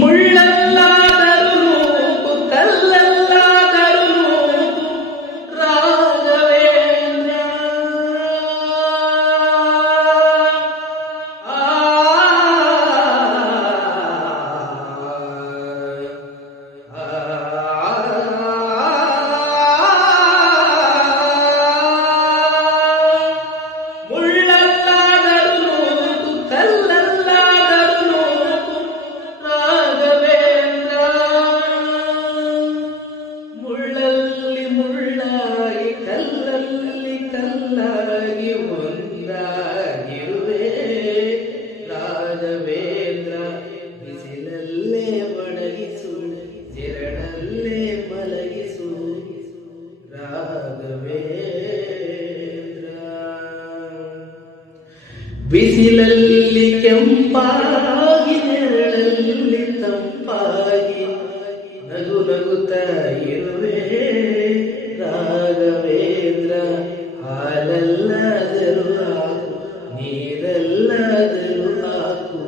முள்ளல்லாத ബിസിലല്ലി കെമ്പാകി നിഴലല്ലി തമ്പാകി നഗു നഗുത ഇരുവേ രാഗവേന്ദ്ര ഹാലല്ലാതെരുവാകു നീരല്ലാതെരുവാകു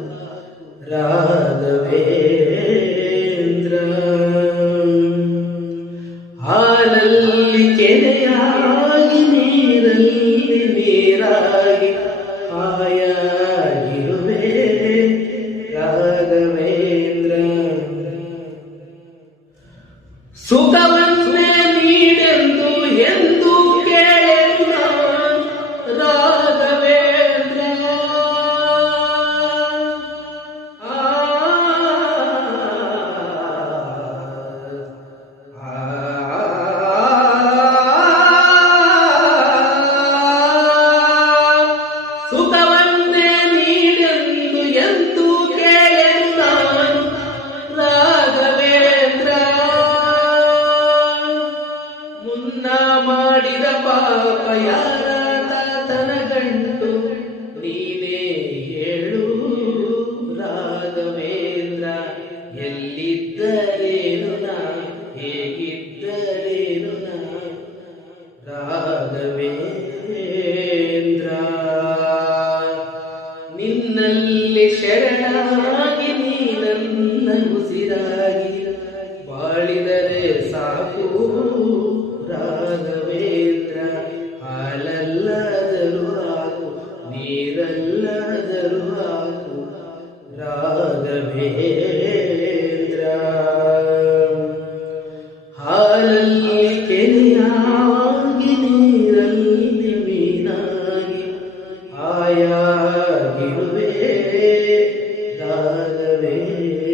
രാഗവേന്ദ്ര ഹാലല്ലി കെനയാകി നീരല്ലി നീരാകി ಆಯ ಪಾಪ ಯಾರಾತನ ಗಂಡು ನೀನೇ ಎಲ್ಲಿದ್ದರೇನು ರಾಘವೇಂದ್ರ ಎಲ್ಲಿದ್ದರೆ ನಾಯ ಹೇಗಿದ್ದರೆ ನಾಗವೇಂದ್ರ ನಿನ್ನಲ್ಲಿ ಶರಣಾಗಿ ನೀರನ್ನ ಉಸಿರಾಗಿ ಬಾಳಿದರೆ ಸಾಕು ಮಾಧವೇ